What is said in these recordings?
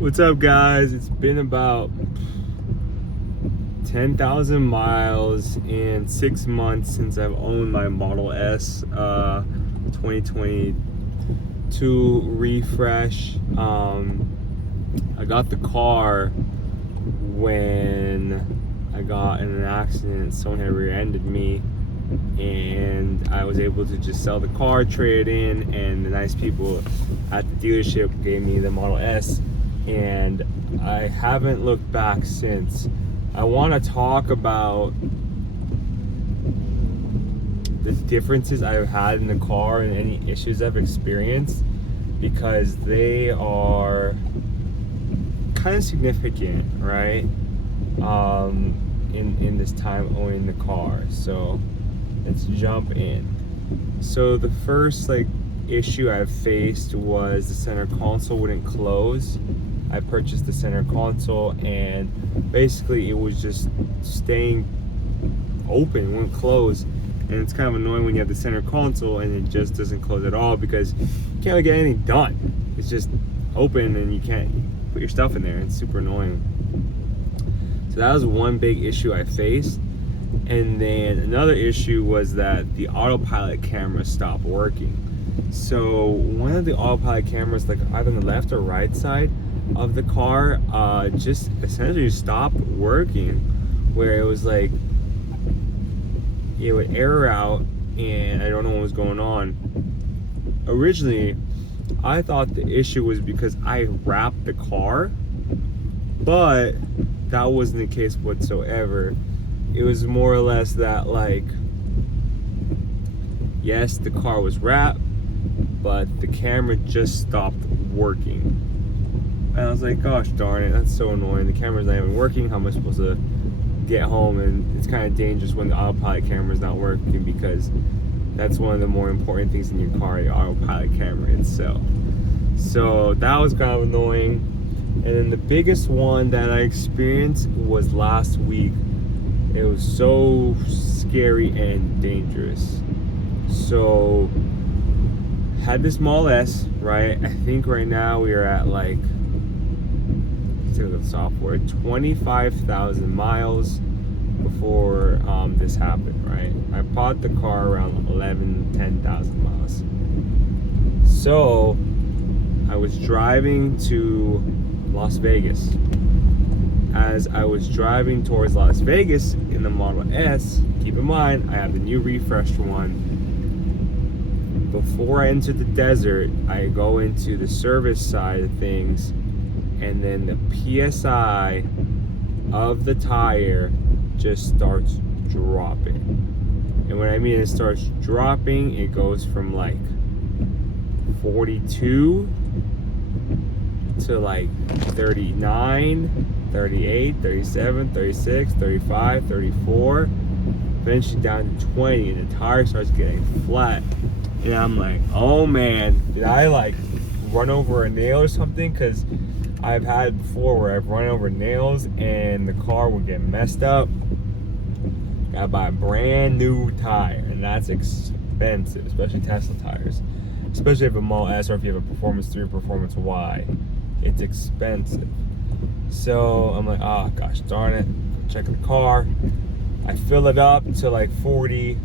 What's up, guys? It's been about 10,000 miles and 6 months since I've owned my Model S 2022 refresh. I got the car when I got in an accident. Someone had rear-ended me, and I was able to just sell the car, trade it in, and the nice people at the dealership gave me the Model S, and I haven't looked back since. I want to talk about the differences I've had in the car and any issues I've experienced, because they are kind of significant, right? In this time owning the car. So let's jump in. So the first issue I faced was the center console wouldn't close. I purchased the center console, and basically it was just staying open, wouldn't close. And it's kind of annoying when you have the center console and it just doesn't close at all, because you can't really get anything done. It's just open and you can't put your stuff in there. It's super annoying. So that was one big issue I faced. And then another issue was that the autopilot camera stopped working. So one of the autopilot cameras, either on the left or right side of the car, just essentially stopped working, where it was it would error out, and I don't know what was going on. Originally, I thought the issue was because I wrapped the car, but that wasn't the case whatsoever. It was more or less that, yes, the car was wrapped, but the camera just stopped working. And I was like, gosh darn it, that's so annoying. The camera's not even working. How am I supposed to get home? And it's kind of dangerous when the autopilot camera's not working, because that's one of the more important things in your car, the autopilot camera itself. So that was kind of annoying. And then the biggest one that I experienced was last week. It was so scary and dangerous. So had this Model S, right? I think right now we are at let's take a look at the software, 25,000 miles before this happened, right? I bought the car around 10,000 miles. So I was driving to Las Vegas. As I was driving towards Las Vegas in the Model S, keep in mind, I have the new refreshed one. Before I enter the desert, I go into the service side of things, and then the PSI of the tire just starts dropping. And when I mean it starts dropping, it goes from 42 to 39, 38, 37, 36, 35, 34, eventually down to 20, and the tire starts getting flat. And I'm like, oh man, did I run over a nail or something? Because I've had it before where I've run over nails and the car would get messed up. Gotta buy a brand new tire, and that's expensive, especially Tesla tires. Especially if you have a Model S, or if you have a Performance 3 or Performance Y, it's expensive. So I'm like, oh gosh darn it, check the car. I fill it up to 40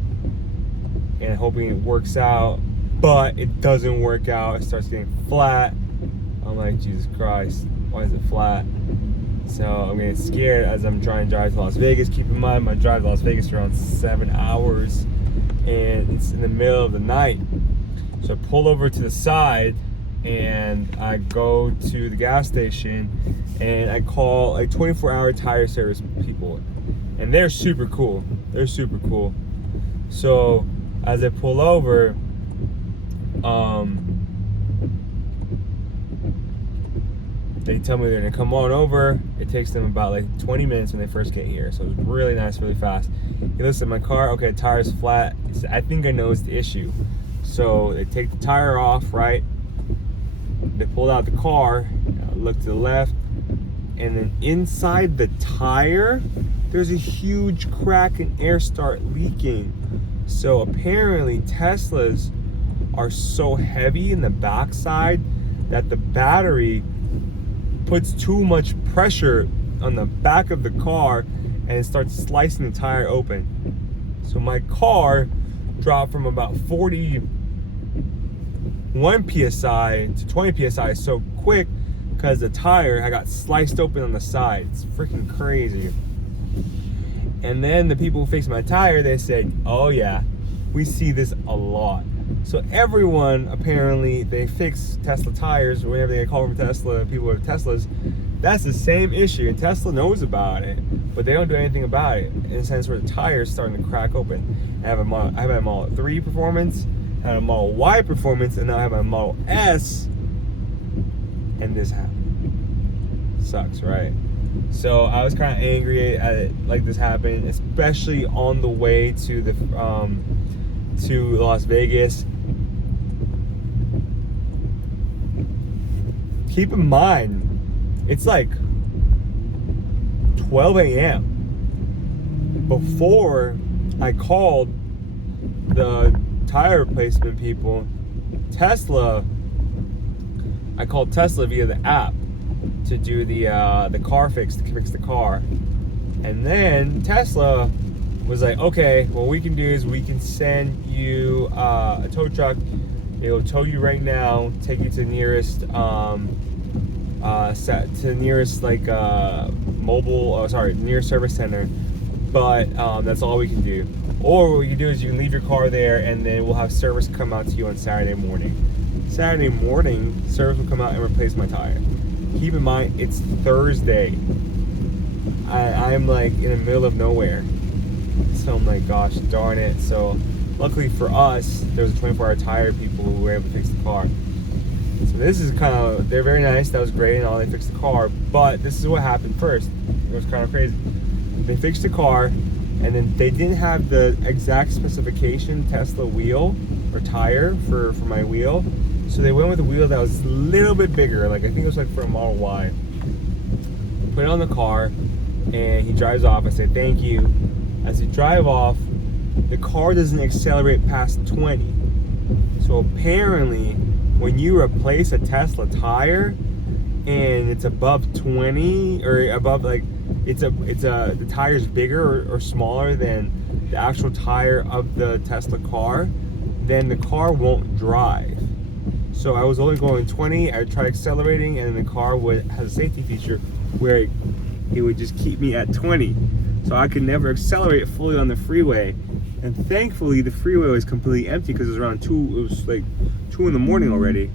and hoping it works out, but it doesn't work out. It starts getting flat. I'm like, Jesus Christ, why is it flat? So I'm getting scared as I'm trying to drive to Las Vegas. Keep in mind, my drive to Las Vegas is around 7 hours, and it's in the middle of the night. So I pull over to the side, and I go to the gas station, and I call 24-hour tire service people, and they're super cool. They're super cool. So as I pull over, they tell me they're gonna come on over. It takes them about 20 minutes when they first get here. So it's really nice, really fast. Hey, listen, my car, okay, the tire's flat. I think I know it's the issue. So they take the tire off, right? They pulled out the car, look to the left, and then inside the tire, there's a huge crack and air start leaking. So apparently Teslas are so heavy in the backside that the battery puts too much pressure on the back of the car and it starts slicing the tire open. So my car dropped from about 41 psi to 20 psi so quick because the tire I got sliced open on the side. It's freaking crazy. And then the people who fixed my tire, they said, oh yeah, we see this a lot. So everyone, apparently, they fix Tesla tires whenever they call from Tesla, people with Teslas. That's the same issue, and Tesla knows about it, but they don't do anything about it in a sense where the tire's starting to crack open. I have a Model 3 Performance, I have a Model Y Performance, and now I have a Model S, and this happened. Sucks, right? So I was kind of angry at it, like this happened, especially on the way to the to Las Vegas. Keep in mind, it's like 12 a.m. Before I called the tire replacement people, I called Tesla via the app to do the car fix, to fix the car. And then Tesla was like, okay, what we can do is we can send you a tow truck. It'll tow you right now, take you to the nearest nearest service center. But that's all we can do. Or what we can do is you can leave your car there, and then we'll have service come out to you on Saturday morning. Saturday morning, service will come out and replace my tire. Keep in mind, it's Thursday. I'm like in the middle of nowhere. So I'm like, gosh darn it. So luckily for us, there was a 24-hour tire people who were able to fix the car. So this is they're very nice. That was great and all. They fixed the car. But this is what happened first. It was kind of crazy. They fixed the car, and then they didn't have the exact specification Tesla wheel or tire for my wheel. So they went with a wheel that was a little bit bigger. Like I think it was like for a Model Y. Put it on the car, and he drives off. I said, thank you. As he drive off, the car doesn't accelerate past 20. So apparently, when you replace a Tesla tire and it's above 20 or above, like the tire's bigger or smaller than the actual tire of the Tesla car, then the car won't drive. So I was only going 20. I tried accelerating, and the car has a safety feature where it would just keep me at 20. So I could never accelerate fully on the freeway. And thankfully the freeway was completely empty because it was around 2, it was like 2 in the morning already.